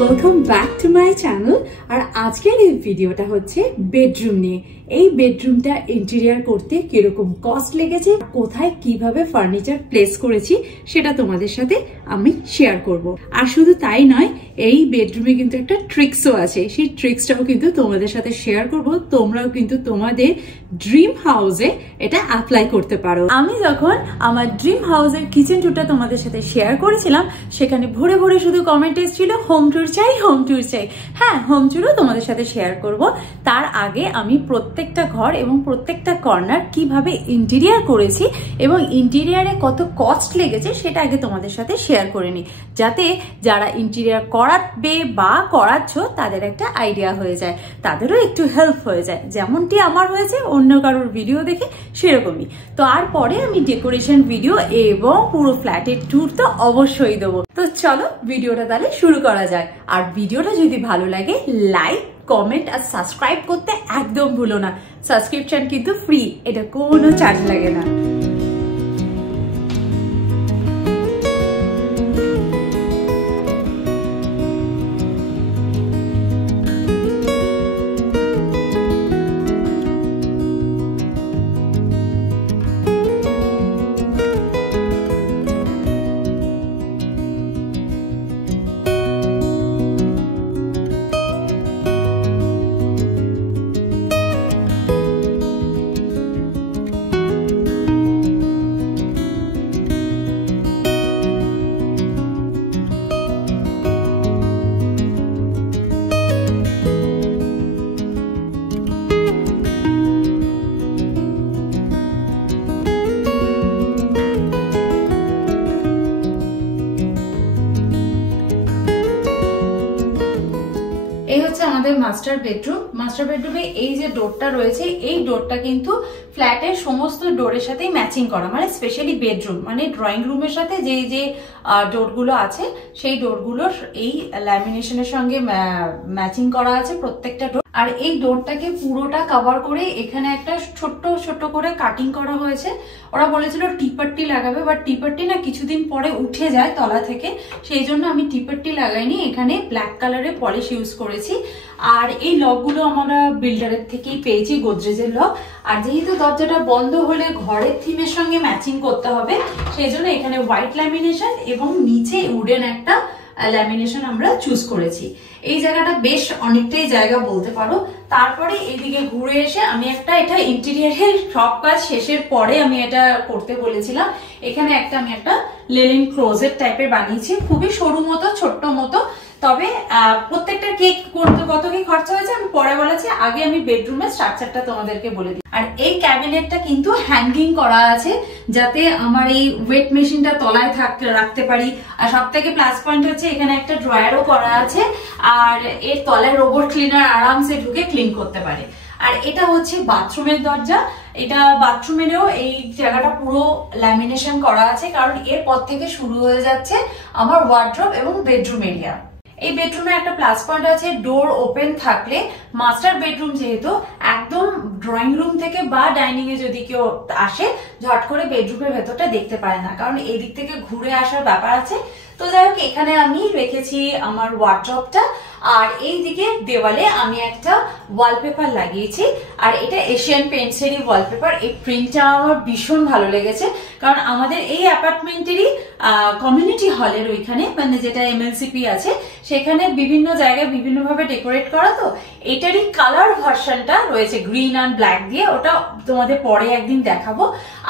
Welcome back to my channel. আর আজকের এই ভিডিওটা হচ্ছে বেডরুম নিয়ে। এই বেডরুমটা ইন্টেরিয়র করতে কিরকম কস্ট লেগেছে, কোথায় কিভাবে ফার্নিচার প্লেস করেছি সেটা তোমাদের সাথে আমি শেয়ার করব। আর শুধু তাই নয়, এই বেডরুমে কিন্তু একটা ট্রিক্সও আছে, সেই ট্রিক্সটাও কিন্তু তোমাদের সাথে শেয়ার করব। তোমরাও কিন্তু তোমাদের ড্রিম হাউসে এটা অ্যাপ্লাই করতে পারো। আমি যখন আমার ড্রিম হাউসের কিচেন ট্যুরটা তোমাদের সাথে শেয়ার করেছিলাম, সেখানে ভরে ভরে শুধু কমেন্ট এসেছিল হোম ট্যুর চাই, হোম ট্যুর চাই। হ্যাঁ, হোম ট্যুরও তোমাদের সাথে শেয়ার করব। তার আগে আমি প্রত্যেকটা ঘর এবং প্রত্যেকটা কর্নার কিভাবে ইন্টেরিয়র করেছি এবং ইন্টেরিয়রে কত কস্ট লেগেছে সেটা আগে তোমাদের সাথে শেয়ার করে নিই, যাতে যারা ইন্টেরিয়র করাবে বা করাচ্ছ তাদের একটা আইডিয়া হয়ে যায়, তাদেরও একটু হেল্প হয়ে যায়, যেমনটি আমার হয়েছে অন্য কারোর ভিডিও দেখে সেরকমই। তো আর পরে আমি ডেকোরেশন ভিডিও এবং পুরো ফ্ল্যাটের ট্যুর তো অবশ্যই দেবো। তো চলো ভিডিওটা তাহলে শুরু করা যায়। আর ভিডিওটা যদি ভালো লাগে লাইক, কমেন্ট আর সাবস্ক্রাইব করতে একদম ভুলো না। সাবস্ক্রিপশন কিন্তু ফ্রি, এটা কোনো চার্জ লাগে না। এই হচ্ছে আমাদের মাস্টার বেডরুম। মাস্টার বেডরুমে এই যে ডোরটা রয়েছে, এই ডোরটা কিন্তু ফ্ল্যাটের সমস্ত ডোরের সাথে ম্যাচিং করা, মানে স্পেশালি বেডরুম মানে ড্রয়িং রুমের সাথে যে যে ডোরগুলো আছে সেই ডোরগুলোর এই ল্যামিনেশনের সঙ্গে ম্যাচিং করা আছে প্রত্যেকটা ডোর। আর এই ডোরটাকে পুরোটা কভার করে এখানে একটা ছোট্ট ছোট্ট করে কাটিং করা হয়েছে। ওরা বলেছিল টিপাট্টি লাগাবে, বাট টিপাট্টি না কিছুদিন পরে উঠে যায় তলা থেকে, সেই জন্য আমি টিপাট্টি লাগাইনি, এখানে ব্ল্যাক কালারের পলিশ ইউজ করেছি। আর এই লকগুলো আমরা বিল্ডারের থেকেই পেয়েছি, গোদরেজের লক। আর যেহেতু দরজাটা বন্ধ হলে ঘরের থিমের সঙ্গে ম্যাচিং করতে হবে, সেই জন্য এখানে হোয়াইট ল্যামিনেশন এবং নিচে উডেন একটা ল্যামিনেশন আমরা চুজ করেছি। এই জায়গাটা বেশ অনেকটাই জায়গা বলতে পারো। তারপরে এইদিকে ঘুরে এসে আমি এটা ইন্টেরিয়রের সব কাজ শেষের পরে আমি এটা করতে বলেছিলাম। এখানে আমি একটা লেনিন ক্লোজেট টাইপের বানিয়েছি, খুবই সরু মতো, ছোট্ট মতো। তবে প্রত্যেকটা কেক করতে কত কি খরচা হয়েছে আমি পরে বলেছি, আগে আমি বেডরুমের স্ট্রাকচারটা তোমাদেরকে বলে দিই। আর এই ক্যাবিনেটটা কিন্তু হ্যাঙ্গিং করা আছে, যাতে আমার এই ওয়েট মেশিনটা তলায় রাখতে পারি। আর সব থেকে প্লাস পয়েন্ট হচ্ছে এখানে একটা ড্রয়ারও করা আছে, আর এর তলায় রোবট ক্লিনার আরামসে ঢুকে ক্লিন করতে পারে। আর এটা হচ্ছে বাথরুমের দরজা। এটা বাথরুমেরও এই জায়গাটা পুরো ল্যামিনেশন করা আছে, কারণ এরপর থেকে শুরু হয়ে যাচ্ছে আমার ওয়ার্ড্রপ এবং বেডরুম এরিয়া। এই বেডরুমে একটা প্লাস পয়েন্ট আছে, ডোর ওপেন থাকলে মাস্টার বেডরুম যেহেতু একদম ড্রয়িং রুম থেকে বা ডাইনিং এ যদি কেউ আসে ঝট করে বেডরুমের ভেতরটা দেখতে পারে না, কারণ এই দিক থেকে ঘুরে আসার ব্যাপার আছে। তো যাই হোক, এখানে আমি রেখেছি আমার ওয়ার্ড্রপটা। আর এই দিকে দেওয়ালে আমি একটা ওয়ালপেপার লাগিয়েছি, আর এটা এশিয়ান পেইন্টসেরই ওয়ালপেপার। এই প্রিন্টটা আমার ভীষণ ভালো লেগেছে, কারণ আমাদের এই অ্যাপার্টমেন্টেরই কমিউনিটি হলের ওইখানে, মানে যেটা এমএলসিপি আছে, সেখানে বিভিন্ন জায়গায় বিভিন্ন ভাবে ডেকোরেট করা। তো এটারই কালার ভার্সনটা রয়েছে গ্রিন আর ব্ল্যাক দিয়ে, ওটা তোমাদের পরে একদিন দেখাবো।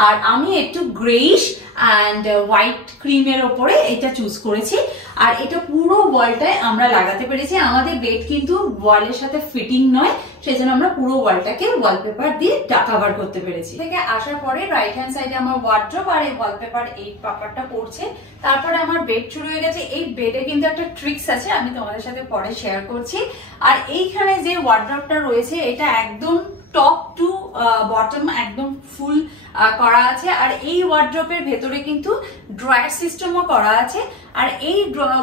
আর আমি একটু গ্রেইশ অ্যান্ড হোয়াইট ক্রিমের ওপরে এটা চুজ করেছি। আর এটা পুরো ওয়ালটায় আমরা লাগাতে পেরেছি। আমাদের বেড কিন্তু ওয়ালের সাথে ফিটিং নয়, সেই জন্য আমরা পুরো ওয়ালটাকে ওয়ালপেপার দিয়ে কভার করতে পেরেছি। থেকে আসার পরে রাইট হ্যান্ড সাইডে আমার ওয়ার্ড্রপ আর এই ওয়ালপেপার এই পেপারটা পড়ছে। তারপরে আমার বেড শুরু হয়ে গেছে। এই বেডে কিন্তু একটা ট্রিক্স আছে, আমি তোমাদের সাথে পরে শেয়ার করছি। আর এইখানে যে ওয়ার্ড্রপটা রয়েছে এটা একদম টপ টু বটম একদম ফুল করা আছে। আর এই ওয়ার্ড্রপের ভেতরে কিন্তু ড্রয়ার সিস্টেমও করা আছে। আর এই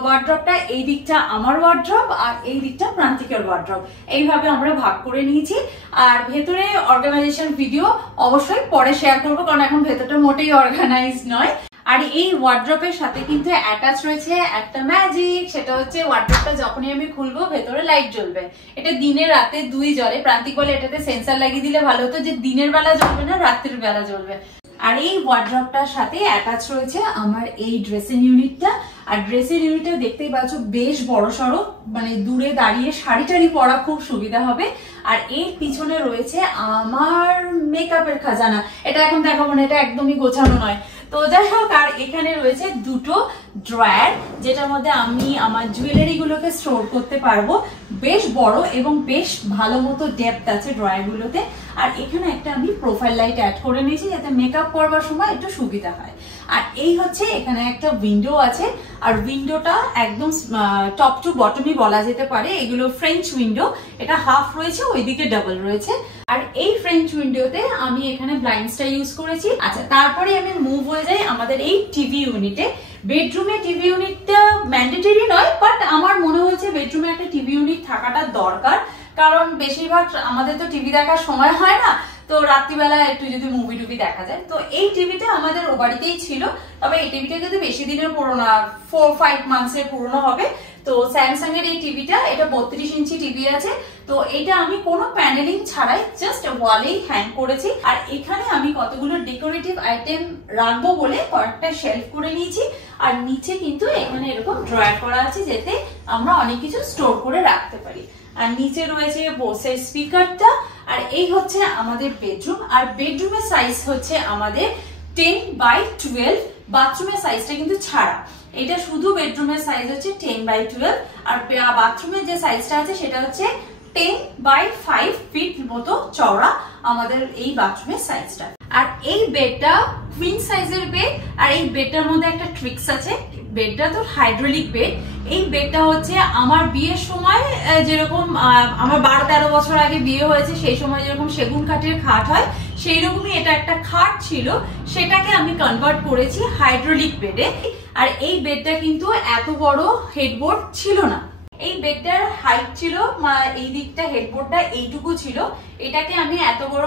ওয়ার্ড্রপটা এই দিকটা আমার ওয়ার্ড্রপ আর এই দিকটা প্রান্তিকের ওয়ার্ড্রপ, এইভাবে আমরা ভাগ করে নিয়েছি। আর ভেতরে অর্গানাইজেশন ভিডিও অবশ্যই পরে শেয়ার করবো, কারণ এখন ভেতরটা মোটেই অর্গানাইজ নয়। আর এই ওয়ার্ড্রপের সাথে কিন্তু অ্যাটাচ রয়েছে একটা ম্যাজিক, সেটা হচ্ছে ওয়ার্ড্রপটা যখনই আমি খুলবো ভেতরে লাইট জ্বলবে। এটা দিনে রাতে দুই জ্বলে। প্রান্তিক বলে এটাতে সেন্সার লাগিয়ে দিলে ভালো হতো, যে দিনের বেলা জ্বলবে না, রাত্রির বেলা জ্বলবে। আর এই ওয়ার্ড্রপটার সাথে অ্যাটাচ রয়েছে আমার এই ড্রেসিং ইউনিটটা। আর ড্রেসিং ইউনিটটা দেখতেই পাচ্ছ বেশ বড় সড়ো, মানে দূরে দাঁড়িয়ে শাড়ি টাড়ি পরা খুব সুবিধা হবে। আর এর পিছনে রয়েছে আমার মেকআপের খাজানা। এটা এখন দেখাবো না, এটা একদমই গোছানো নয়। তো যাই হোক, আর এখানে রয়েছে দুটো ড্রয়ার, যেটার মধ্যে আমি আমার জুয়েলারি গুলোকে স্টোর করতে পারবো। বেশ বড় এবং বেশ ভালো মতো ডেপথ আছে ড্রয়ার গুলোতে। আর এখানে একটা আমি প্রোফাইল লাইট অ্যাড করে নিয়েছি, যাতে মেকআপ করবার সময় একটু সুবিধা হয়। আর এই হচ্ছে এখানে একটা উইন্ডো আছে, আর উইন্ডোটা একদম টপ টু বটমই বলা যেতে পারে। এগুলো ফ্রেঞ্চ উইন্ডো, এটা হাফ রয়েছে, ওইদিকে ডাবল রয়েছে। আর এই ফ্রেঞ্চ উইন্ডোতে আমি এখানে ব্লাইন্ডসটা ইউজ করেছি। আচ্ছা, তারপরে আমি মুভ হয়ে যাই আমাদের এই টিভি ইউনিটে। বেডরুমে টিভি ইউনিটটা ম্যান্ডেটরি নয়, বাট আমার মনে হয়েছে বেডরুমে একটা টিভি ইউনিট থাকাটা দরকার, কারণ বেশিরভাগ আমাদের তো টিভি দেখার সময় হয় না। তো রাত্রিবেলা একটু যদি মুভি টুভি দেখা যায়, তো এই টিভিটা আমাদের ও বাড়িতেই ছিল। তবে এই টিভিটা যদি বেশি দিনের পুরোনো, 4-5 মান্থসের পুরোনো হবে। তো স্যামসাং এর এই টিভিটা, এটা 32 ইঞ্চি টিভি আছে। তো এটা আমি কোনো প্যানেলিং ছাড়াই জাস্ট ওয়ালেই হ্যাং করেছি। আর এখানে আমি কতগুলো ডেকোরেটিভ আইটেম রাখবো বলে কয়েকটা শেলফ করে নিয়েছি। আর নিচে কিন্তু এখানে এরকম ড্রয়ার করা আছে, যাতে আমরা অনেক কিছু স্টোর করে রাখতে পারি। আর নিচে রয়েছে বোসের স্পিকারটা। আর এই হচ্ছে আমাদের বেডরুম। আর বেডরুমের সাইজ হচ্ছে আমাদের 10x12। বাথরুমের সাইজটা কিন্তু ছাড়া, এটা শুধু বেডরুমের সাইজ হচ্ছে 10x12। আর বাথরুমের যে সাইজটা আছে সেটা হচ্ছে 10x5 ফিট মতো চওড়া আমাদের এই বাথরুমের সাইজটা। আর এই বেডটা কুইন সাইজের বেড। আর এই বেডটার মধ্যে একটা ট্রিক্স আছে, বেডটা তো হাইড্রোলিক বেড। এই বেডটা হচ্ছে আমার বিয়ের সময় যেরকম, আমার 12-13 বছর আগে বিয়ে হয়েছে, সেই সময় যেরকম সেগুন কাঠের খাট হয়, সেই রকমই এটা একটা খাট ছিল। সেটাকে আমি কনভার্ট করেছি হাইড্রোলিক বেডে। আর এই বেডটা কিন্তু এত বড় হেডবোর্ড ছিল না। এই বেডটার হাইট ছিল, এই দিকটা হেডবোর্ডটা এইটুকু ছিল। এটাকে আমি এত বড়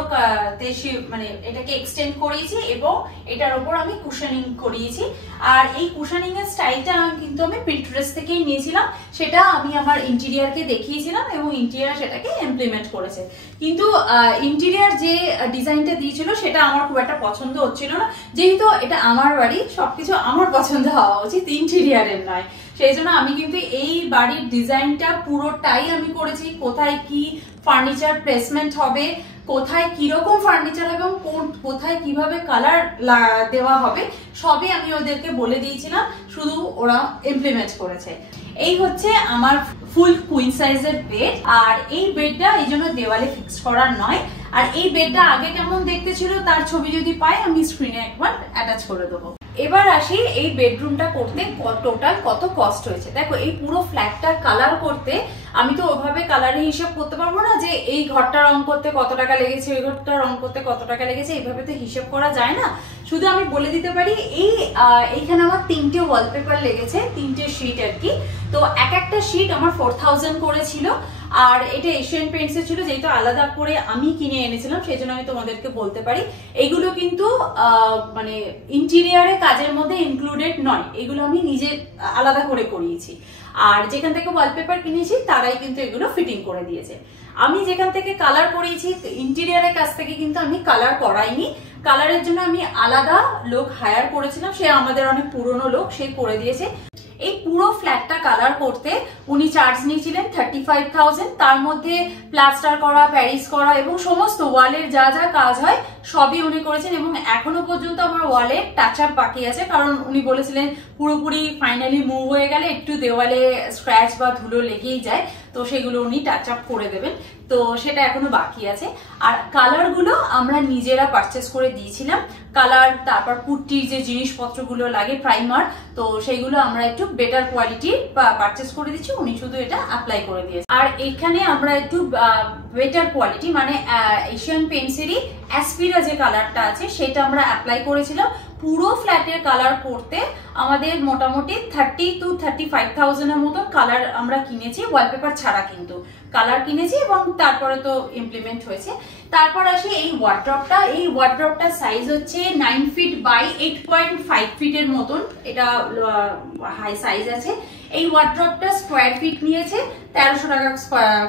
মানে এটাকে এক্সটেন্ড করিয়েছি এবং এটার উপর আমি কুশনিং করিয়েছি। আর এই কুশনিং এর স্টাইলটা কিন্তু আমি পিন্টারেস্ট থেকেই নিয়েছিলাম। সেটা আমি আমার ইন্টেরিয়ারকে দেখিয়েছিলাম এবং ইন্টেরিয়ার সেটাকে ইমপ্লিমেন্ট করেছে। কিন্তু ইন্টেরিয়ার যে ডিজাইনটা দিয়েছিল সেটা আমার খুব একটা পছন্দ হচ্ছিল না। যেহেতু এটা আমার বাড়ি, সবকিছু আমার পছন্দ হওয়া উচিত, ইন্টেরিয়ারের নয়। সেই জন্য আমি কিন্তু এই বাড়ির ডিজাইনটা পুরোটাই আমি করেছি। কোথায় কি ফার্নিচার প্লেসমেন্ট হবে, কোথায় কিরকম ফার্নিচার হবে এবং কোথায় কিভাবে কালার দেওয়া হবে, সবই আমি ওদেরকে বলে দিয়েছিলাম, শুধু ওরা ইমপ্লিমেন্ট করেছে। এই হচ্ছে আমার ফুল কুইন সাইজের বেড। আর এই বেডটা এই জন্য দেওয়ালে ফিক্স করার নয়। আর এই বেডটা আগে কেমন দেখতে ছিল তার ছবি যদি পাই আমি স্ক্রিনে একবার অ্যাটাচ করে দেবো। এবার আসি এই বেডরুমটা করতে টোটাল কত কস্ট হয়েছে। দেখো, এই পুরো ফ্ল্যাটটার কালার করতে আমি তো ওইভাবে কালারের হিসাব করতে পারবো না, যে এই ঘরটা রং করতে কত টাকা লেগেছে, ওই ঘরটা রং করতে কত টাকা লেগেছে, এইভাবে তো হিসেব করা যায় না। শুধু আমি বলে দিতে পারি এইখানে আমার 3টে ওয়ালপেপার লেগেছে, 3টে শিট আর কি। তো এক একটা শিট আমার 4000 করেছিল। আর এটা এশিয়ান পেইন্টস এর ছিল, যেহেতু আলাদা করে আমি কিনে এনেছিলাম, সেই জন্য আমি তোমাদেরকে বলতে পারি এগুলো কিন্তু মানে ইন্টেরিয়ারে কাজের মধ্যে ইনক্লুডেড নয়, এগুলো আমি নিজে আলাদা করে করিয়েছি। আর যেখান থেকে ওয়ালপেপার কিনেছি তারাই কিন্তু এগুলো ফিটিং করে দিয়েছে। আমি যেখান থেকে কালার করিয়েছি ইন্টেরিয়ারের কাছ থেকে কিন্তু আমি কালার করাইনি। কালারের জন্য আমি আলাদা লোক হায়ার করেছিলাম, সে আমাদের অনেক পুরনো লোক, সে করে দিয়েছে। এই পুরো ফ্ল্যাটটা কালার করতে উনি চার্জ নিয়েছিলেন 35,000। তার মধ্যে প্লাস্টার করা, প্যারিস করা এবং সমস্ত ওয়ালের যা যা কাজ হয় সবই উনি করেছেন। এবং এখনো পর্যন্ত আমার ওয়ালে টাচ আপ বাকি আছে, কারণ উনি বলেছিলেন পুরোপুরি ফাইনালি মুভ হয়ে গেলে একটু দেওয়ালে স্ক্র্যাচ বা ধুলো লেগেই যায়, তো সেগুলো উনি টাচ আপ করে দেবেন। তো সেটা এখনো বাকি আছে। আর কালার গুলো আমরা নিজেরা পারচেস করে দিয়েছিলাম। কালার, তারপর পুট্টির যে জিনিসপত্রগুলো লাগে, প্রাইমার, তো সেইগুলো আমরা একটু বেটার কোয়ালিটির পারচেস করে দিচ্ছি, উনি শুধু এটা অ্যাপ্লাই করে দিয়েছে। আর এখানে আমরা একটু বেটার কোয়ালিটি মানে এশিয়ান পেইন্টসেরই অ্যাসপিরা যে কালারটা আছে সেটা আমরা অ্যাপ্লাই করেছিলাম। পুরো ফ্ল্যাটের কালার করতে আমাদের মোটামুটি 30 to 35,000 এর মতো কালার আমরা কিনেছি, ওয়ালপেপার ছাড়া কিন্তু কালার কিনেছি এবং তারপরে তো ইমপ্লিমেন্ট হয়েছে। তারপর আসে এই ওয়ার্ড্রপটা। এই ওয়ার্ড্রপটার সাইজ হচ্ছে 9 ফিট বাই 8.5 ফিটের মতন, এটা হাই সাইজ আছে। এই ওয়ার্ড্রপটা স্কোয়ার ফিট নিয়েছে 1300 টাকা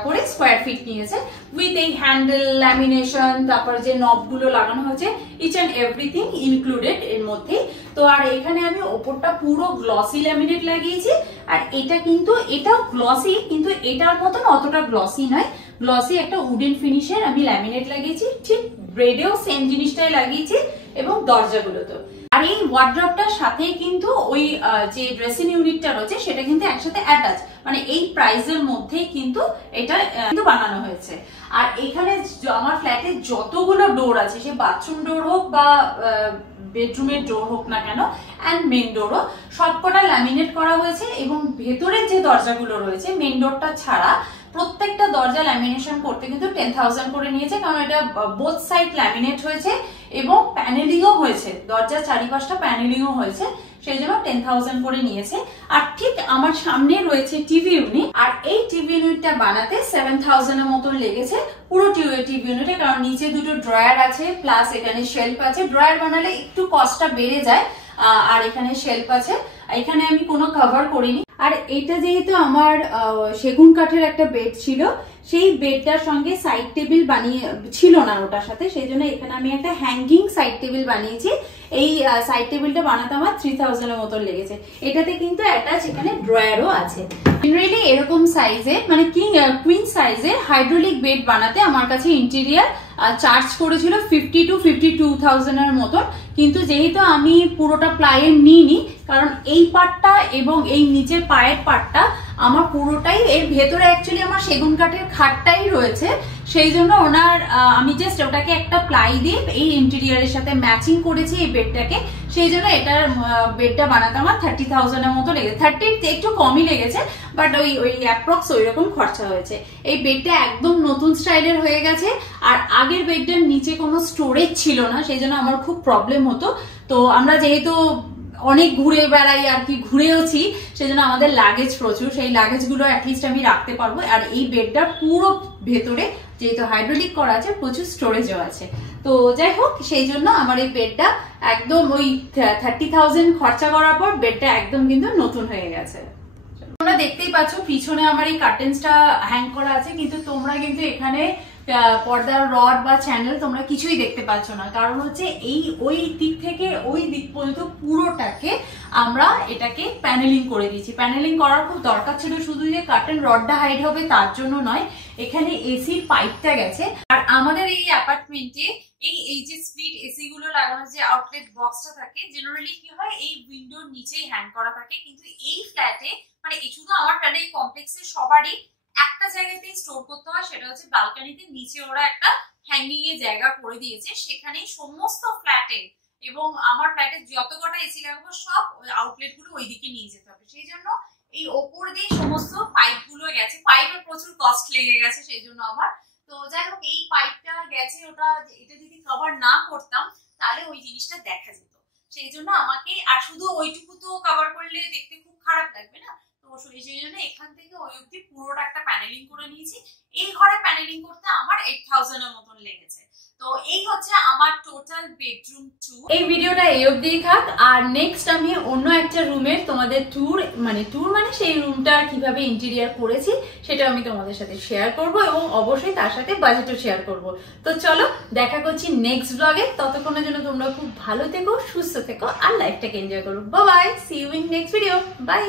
করে স্কোয়ার ফিট নিয়েছে, উইথ এই হ্যান্ডেল, ল্যামিনেশন, তারপরে যে নবগুলো লাগানো হয়েছে, ইচ অ্যান্ড এভরিথিং ইনক্লুডেড এর মধ্যে। তো আর এখানে আমি ওপরটা পুরো গ্লসি ল্যামিনেট লাগিয়েছি, আর এটা কিন্তু এটাও গ্লসি, কিন্তু এটার মতন অতটা গ্লসি নয়, গ্লসি একটা উডেন ফিনিশের আমি ল্যামিনেট লাগিয়েছি, ঠিক ব্রেডেও সেম জিনিসটাই লাগিয়েছি এবং দরজাগুলোতেও। আর এই ওয়ার্ড্রপটার সাথে কিন্তু ওই যে ড্রেসিং ইউনিটটা রয়েছে সেটা কিন্তু একসাথে অ্যাটাচ, মানে এই প্রাইসের মধ্যেই কিন্তু এটা কিন্তু বানানো হয়েছে। আর এখানে আমার ফ্ল্যাটে যতগুলো ডোর আছে, সে বাথরুম ডোর হোক বা বেডরুমের ডোর হোক না কেন, অ্যান্ড মেন ডোরও সবকটা ল্যামিনেট করা হয়েছে। এবং ভেতরের যে দরজাগুলো রয়েছে মেন ডোরটা ছাড়া প্রত্যেকটা দরজা ল্যামিনেশন করতে কিন্তু 10,000 করে নিয়েছে, কারণ এটা বোথ সাইড ল্যামিনেট হয়েছে এবং প্যানেলিংও হয়েছে, দরজার চারিপাশটা প্যানেলিংও হয়েছে, সেই জন্য 10,000 করে নিয়েছে। আর ঠিক আমার সামনে রয়েছে টিভি ইউনিট, আর এই টিভি ইউনিটটা বানাতে 7,000 এর মতন লেগেছে পুরো টিভি ইউনিটে, কারণ নিচে দুটো ড্রয়ার আছে, প্লাস এখানে শেলফ আছে। ড্রয়ার বানালে একটু কস্টটা বেড়ে যায়, আর এখানে শেলফ আছে। এখানে আমি কোনো কভার করিনি। আর এটা যেহেতু আমার সেগুন কাঠের একটা বেড ছিল, সেই বেডটার সঙ্গে সাইড টেবিল বানিয়ে ছিল না ওটার সাথে, সেই জন্য এখানে আমি একটা হ্যাঙ্গিং সাইড টেবিল বানিয়েছি। এই সাইড টেবিলটা বানাতে আমার 3,000 এর মতো লেগেছে। এটাতে কিন্তু অ্যাটাচ এখানে ড্রয়ারও আছে। জেনারেলি এরকম সাইজের, মানে কুইন সাইজের হাইড্রোলিক বেড বানাতে আমার কাছে ইন্টেরিয়ার চার্জ করেছিল 50 to 52,000 এর মতন, কিন্তু যেহেতু আমি পুরোটা প্লাইয়ের নিইনি, কারণ এই পার্টটা এবং এই নিচের পায়ের পার্টটা আমার পুরোটাই, এর ভেতরে অ্যাকচুয়ালি আমার সেগুন কাঠের খাটটাই রয়েছে, সেই জন্য আমি জাস্ট ওটাকে একটা প্লাই দিয়ে এই ইন্টেরিয়ারের সাথে ম্যাচিং করেছি এই বেডটাকে, সেই জন্য এটার বেডটা বানাতে আমার 30,000 এর মতো লেগেছে। 30 একটু কমই লেগেছে, বাট ওই অ্যাপ্রক্স ওই রকম খরচা হয়েছে। এই বেডটা একদম নতুন স্টাইলের হয়ে গেছে, আর আগের বেডটার নিচে কোনো স্টোরেজ ছিল না, সেই জন্য আমার খুব প্রবলেম হতো। তো আমরা যেহেতু অনেক ঘুরে বেড়াই আর কি, ঘুরেওছি, সেজন্য আমাদের লাগেজ প্রচুর, সেই লাগেজগুলো অ্যাটলিস্ট আমি রাখতে পারবো। আর এই বেডটা পুরো ভেতরে যেহেতু হাইড্রোলিক করা আছে, প্রচুর স্টোরেজও আছে। তো যাই হোক, সেই জন্য আমার এই বেডটা একদম ওই 30,000 খরচা করার পর বেডটা একদম কিন্তু নতুন হয়ে গেছে। তোমরা দেখতেই পাচ্ছ পিছনে আমার এই কার্টেন্সটা হ্যাং করা আছে, কিন্তু তোমরা কিন্তু এখানে পর্দার রড বা চ্যানেল তোমরা কিছুই দেখতে পাচ্ছ না, কারণ হচ্ছে এই ওই দিক থেকে ওই দিক পর্যন্ত পুরোটাকে আমরা এটাকে প্যানেলিং করে দিয়েছি। প্যানেলিং করার খুব দরকার ছিল, শুধু যে কার্টেন রডটা হাইড হবে তার জন্য নয়, এখানে এসির পাইপটা গেছে। আর আমাদের এই অ্যাপার্টমেন্টে এই যে স্প্লিট এসি গুলো লাগানো, যে আউটলেট বক্সটা থাকে, জেনারেলি কি হয় এই উইন্ডোর নিচেই হ্যাং করা থাকে, কিন্তু এই ফ্ল্যাটে, মানে শুধু আমার ফ্ল্যাটে, এই কমপ্লেক্সের সবারই একটা জায়গাতেই স্টোর করতে হয়, সেটা হচ্ছে ব্যালকনিতে নিচে ওরা একটা হ্যাঙ্গিং এর জায়গা করে দিয়েছে, সেখানেই সমস্ত ফ্ল্যাটে এবং আমার ফ্ল্যাটে যত কটা এসি লাগাবো সব আউটলেট গুলো ওইদিকে নিয়ে যেতে হবে, সেই জন্য এই ওপর দিয়ে সমস্ত পাইপ গুলো গেছে। পাইপের প্রচুর কস্ট লেগে গেছে সেই জন্য আমার। তো যাই হোক, এই পাইপটা গেছে, এটা যদি কভার না করতাম তাহলে ওই জিনিসটা দেখা যেত, সেই জন্য আমাকে, আর শুধু ওইটুকু তো কভার করলে দেখতে খুব খারাপ লাগবে না, তো সেই জন্য এখান থেকে ওই অব্দি পুরোটা একটা প্যানেলিং করে নিয়েছি। এই ঘরে প্যানেলিং করতে আমার 8,000 এর মতন লেগেছে। তো এই হচ্ছে আমার টোটাল বেডরুম ট্যুর। এই ভিডিওটা এই অবধিই থাক, আর নেক্সট আমি অন্য একটা রুমের তোমাদের ট্যুর মানে সেই রুমটা কিভাবে ইন্টেরিয়ার করেছি সেটা আমি তোমাদের সাথে শেয়ার করব, এবং অবশ্যই তার সাথে বাজেটও শেয়ার করব। তো চলো দেখা করছি নেক্সট ব্লগে, ততক্ষণের জন্য তোমরা খুব ভালো থেকো, সুস্থ থেকো, আর লাইফটাকে এনজয় করো। Bye bye, see you in next video, by.